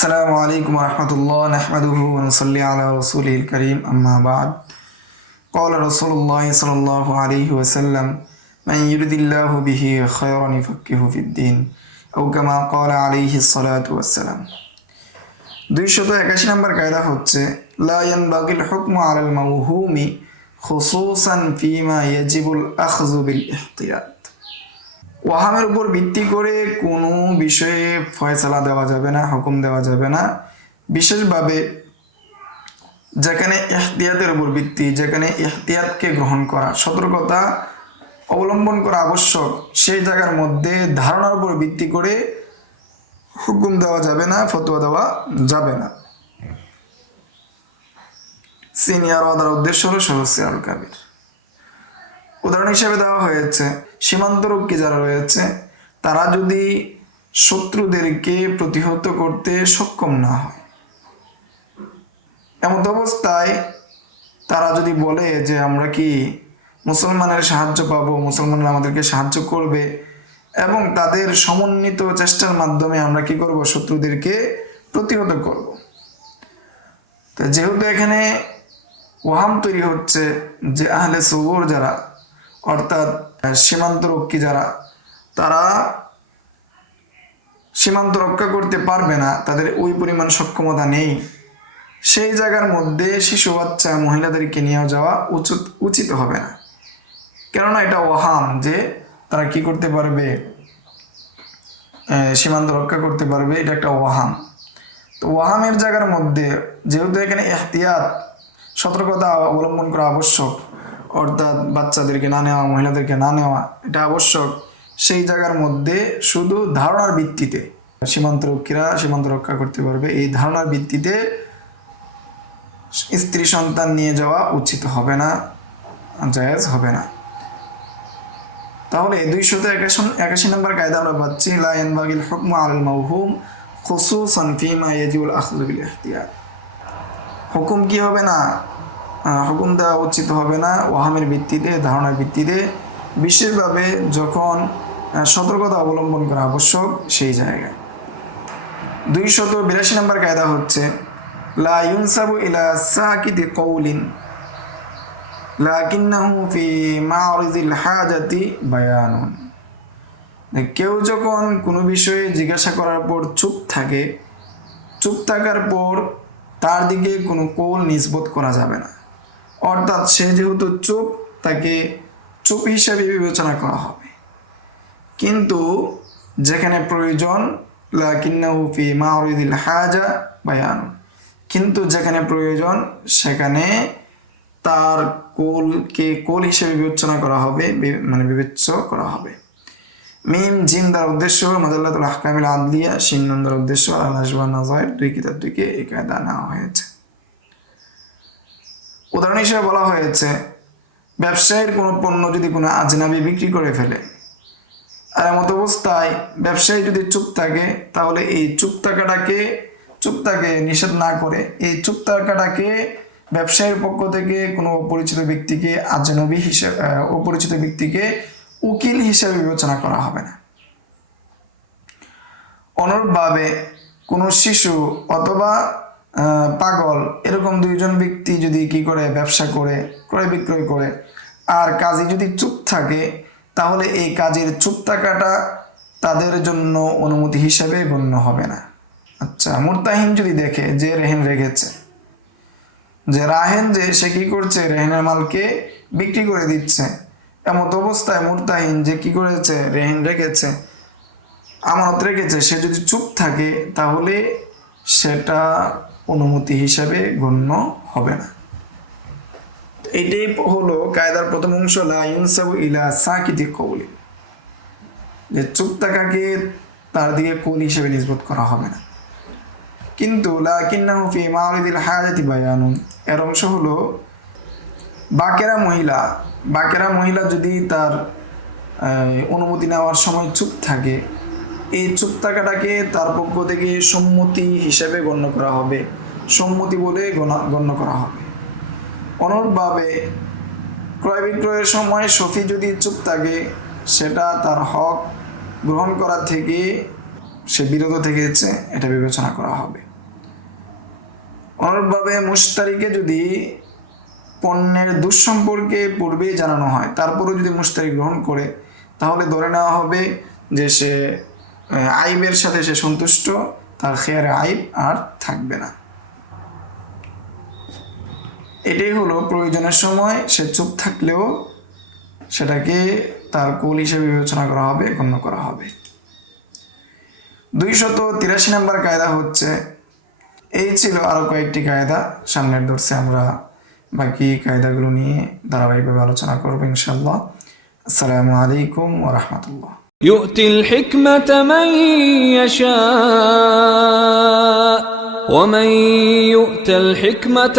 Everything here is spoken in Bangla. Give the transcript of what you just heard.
السلام عليكم ورحمة الله نحمده ونصلي على رسوله الكريم أما بعد قال رسول الله صلى الله عليه وسلم من يرد الله به خيرا يفقهه في الدين أو كما قال عليه الصلاة والسلام 281 নম্বর কায়দা হচ্ছে লা ইয়ানবাগিল হুকমু আলাল মাওহুমি খুসুসান ফিমা ইয়াজিবুল আখযু বিল ইহতিয়াত। ওয়াহামের উপর ভিত্তি করে কোনো বিষয়ে ফয়সালা দেওয়া যাবে না, হুকুম দেওয়া যাবে না, বিশেষভাবে যেখানে ইহতিয়াতের উপর ভিত্তি, যেখানে ইহতিয়াতকে গ্রহণ করা, সতর্কতা অবলম্বন করা আবশ্যক, সেই জায়গার মধ্যে ধারণার উপর ভিত্তি করে হুকুম দেওয়া যাবে না, ফতোয়া দেওয়া যাবে না। সিনিয়র ওয়াদার উদ্দেশ্য হলো সহস্র আল কাবির। উদাহরণ হিসেবে দেওয়া হয়েছে সীমান্তরক্ষী যারা রয়েছে তারা যদি শত্রুদেরকে প্রতিহত করতে সক্ষম না হয়, এমন অবস্থায় তারা যদি বলে যে আমরা কি মুসলমানের সাহায্য পাবো, মুসলমানরা আমাদেরকে সাহায্য করবে, এবং তাদের সমন্বিত চেষ্টার মাধ্যমে আমরা কি করব, শত্রুদেরকে প্রতিহত করব। তো যেহেতু এখানে ওয়াহাম তৈরি হচ্ছে যে আহলে সুবুর যারা, অর্থাৎ সীমান্তরক্ষী যারা, তারা সীমান্ত রক্ষা করতে পারবে না, তাদের ওই পরিমাণ সক্ষমতা নেই, সেই জায়গার মধ্যে শিশু বাচ্চা মহিলাদেরকে নিয়ে যাওয়া উচিত হবে না। কেননা এটা ওয়াহাম যে তারা কি করতে পারবে, সীমান্ত রক্ষা করতে পারবে, এটা একটা ওয়াহাম। তো ওয়াহামের জায়গার মধ্যে যেহেতু এখানে ইহতিয়াত, সতর্কতা অবলম্বন করা আবশ্যক, অর্থাৎ বাচ্চাদেরকে না নেওয়া, মহিলাদেরকে না নেওয়া এটা আবশ্যক, সেই জায়গার মধ্যে শুধু ধারণার ভিত্তিতে সীমান্তরক্ষীরা সীমান্ত রক্ষা করতে পারবে, এই ধারণার ভিত্তিতে স্ত্রী সন্তান নিয়ে যাওয়া উচিত হবে না, জায়েজ হবে না। তাহলে 281 নম্বর কায়দা আমরা পাচ্ছি লা ইয়ানবাগিল হুকমু আলাল মাওহুম খুসুসান ফিমা ইয়াজিবুল আখযু বিল ইহতিয়াত। হুকুম কি হবে না, হুকুম দেওয়া উচিত হবে না ওয়াহামের ভিত্তিতে, ধারণার ভিত্তিতে, বিশেষভাবে যখন সতর্কতা অবলম্বন করা আবশ্যক সেই জায়গায়। 282 নম্বর কায়দা হচ্ছে লা ইউনসাবু ইলা সাকিতি কওলিন লাকিন্নাহু ফি মা'রিজিল হাজাতি বায়ানুন। কেউ যখন কোনো বিষয়ে জিজ্ঞাসা করার পর চুপ থাকে, চুপ থাকার পর তার দিকে কোনো কৌল নিসবত করা যাবে না, অর্থাৎ সে যেহেতু চুপ, তাকে চুপ হিসাবে বিবেচনা করা হবে। কিন্তু যেখানে প্রয়োজন লাকিন্নাহু ফি মা'রিজিল হাজা বায়ানুন, কিন্তু যেখানে প্রয়োজন সেখানে তার কোলকে কোল হিসেবে বিবেচনা করা হবে, মানে বিবেচ্য করা হবে। মিম জিম দ্বারা উদ্দেশ্য মাজাল্লাতুল আহকামিল আদলিয়া, শিন নুন দ্বারা উদ্দেশ্য আল আশবাহ নাযায়ের, 2 কিতাব থেকে এই কায়দা নেওয়া হয়েছে। উদাহরণ হিসেবে বলা হয়েছে ব্যবসায়ীর কোনো পণ্য যদি কোনো আজনাবি বিক্রি করে ফেলে, আর এমত অবস্থায় ব্যবসায়ী যদি চুপ থাকে, তাহলে এই চুপটাকে নিষেধ না করে এই চুপ থাকাটাকে ব্যবসায়ীর পক্ষ থেকে কোনো অপরিচিত ব্যক্তিকে আজনবী হিসেবে, অপরিচিত ব্যক্তিকে উকিল হিসেবে বিবেচনা করা হবে না। অনুরূপভাবে কোনো শিশু অথবা পাগল, এরকম দুইজন ব্যক্তি যদি কি করে, ব্যবসা করে, ক্রয় বিক্রয় করে, আর কাজী যদি চুপ থাকে, তাহলে এই কাজের চুপ থাকাটা তাদের জন্য অনুমতি হিসেবে গণ্য হবে না। আচ্ছা, মুরতাহিন যদি দেখে যে রেহেন রেখেছে, যে রাহেন যে সে কি করছে, রেহেনের মালকে বিক্রি করে দিচ্ছে, এমত অবস্থায় মুরতাহিন যে কি করেছে, রেহেন রেখেছে, আমানত রেখেছে, সে যদি চুপ থাকে তাহলে সেটা অনুমতি হিসাবে গণ্য হবে না। এটাই হলো কায়দার প্রথম অংশ লা ইউনসাবু ইলা সাকিতি কওলি, যে চুপ থাকাকে তার দিকে কৌল হিসেবে নিসবত করা হবে না। কিন্তু লাকিন্নাহু ফি মা'রিজিল হাজাতি বায়ানুন, এর অংশ হলো বাকেরা মহিলা যদি তার অনুমতি নেওয়ার সময় চুপ থাকে, এই চুপ থাকাটাকে তার পক্ষ থেকে সম্মতি হিসেবে গণ্য করা হবে, সম্মতি বলে গণ্য করা হবে। অনুরূপভাবে ক্রয় বিক্রয়ের সময় সফি যদি চুপ থাকে, সেটা তার হক গ্রহণ করা থেকে সে বিরত থেকেছে, এটা বিবেচনা করা হবে। অনুরূপভাবে মুশতারিকে যদি পণ্যের দুঃসম্পর্কে পূর্বেই জানানো হয়, তারপরেও যদি মুশতারি গ্রহণ করে, তাহলে ধরে নেওয়া হবে যে সে আইবের সাথে সে সন্তুষ্ট, তার খেয়ারে আইব আর থাকবে না। এটাই হলো প্রয়োজনের সময় সে চুপ থাকলেও সেটাকে তার কুল হিসেবে বিবেচনা করা হবে, গণ্য করা হবে। 283 নম্বর কায়দা হচ্ছে, এই ছিল আরো কয়েকটি কায়দা। সামনের দর্শে আমরা বাকি কায়দাগুলো নিয়ে ধারাবাহিকভাবে আলোচনা করবো ইনশাআল্লাহ। আসসালামু আলাইকুম ওয়া রাহমাতুল্লাহ। يؤتي الحكمة من يشاء ومن يؤت الحكمة